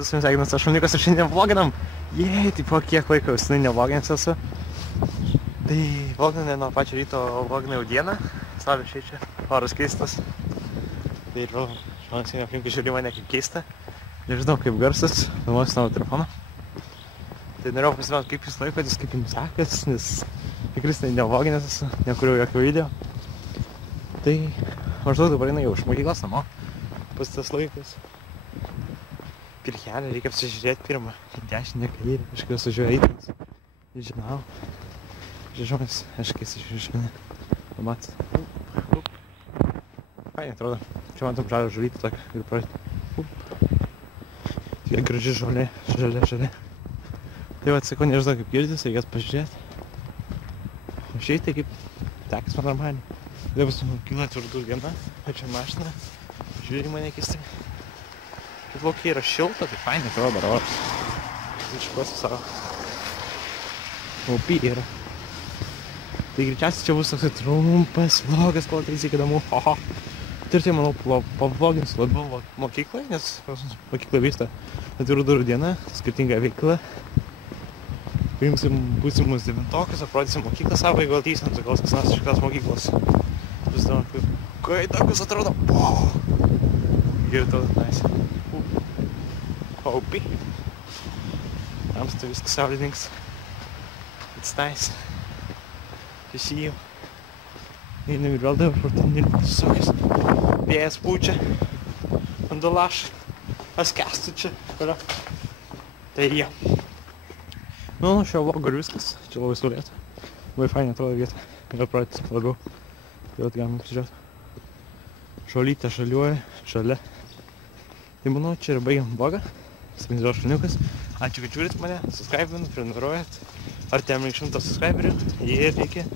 Tai su jumis sveikinas aš Šunikas ir šiandien vloginam. Jei, tai po kiek laiko visai nevloginęs esu. Tai vloginai nuo pačio ryto vloginai jau dieną. Saulė šviečia, oras keistas. Tai ir vėl žmonės aplinkui žiūri mane kaip keista. Nežinau kaip garsas, filmuosiu savo telefoną. Tai norėjau pasimėti kaip jūs laikotės, kaip jums sekas, nes tikrai nevloginęs esu, nekuriau jokio video. Tai maždaug dabar eina jau iš mokyklos namo. Pas tas laikas. Pirkelį reikia apsižiūrėti pirmą. Dešinę kairę, kažkas važiuoja eitis. Žinau. Žinojus, aš kai įsižiūrėsiu mane. Pamats. Fainai atrodo. Čia man tam žalio žulytį tokia. Ir pradėti. Tiek graži žolė. Žalė. Tai va, sakau, nežinau kaip girdis, reikės pažiūrėti. O šiaip tai kaip tekas man normaliai. Tai bus mokykla atvardu viena. Pačia mašina. Žiūrė mane keistai. Kaip laukia yra šilta, tai fainai atrodo dar oras. Iškuosiu savo. Upy yra. Tai greičiausiai čia bus toks trumpas vlogas, kol tai įsikėdamų. Ir tai manau pavloginsiu labiau mokyklai, nes mokykla vyksta atvirų durų diena, skirtinga veikla. Priimsim būsimus devintokus, aprodysim mokyklą savo, jeigu ateisime tokios kas nors iš kitos mokyklos. Vis dėlto, kaip tokius atrodo. Gerai atrodo, nice. Upy. Tamsta viskas saulėninks. It's nice to see you. Einam ir vėl dabar protinį visokius. Vėjas pučia. Vanduo laša. Aš skęstu čia. Tai jie. Nu, šio vlogo ir viskas. Čia labai saulėta. Labai fainai atrodo vieta. Vėl pradėtis labiau. Tai vat galima apsižiūrėti. Žolytė žaliuoja. Žalia. Tai manau, čia ir baigiam vlogą. Spinduliuos Šuniukas. Ačiū, kad žiūrit mane, subscribinat, prenumeruojat. Artėjam link 100 subscriberių. Ir iki.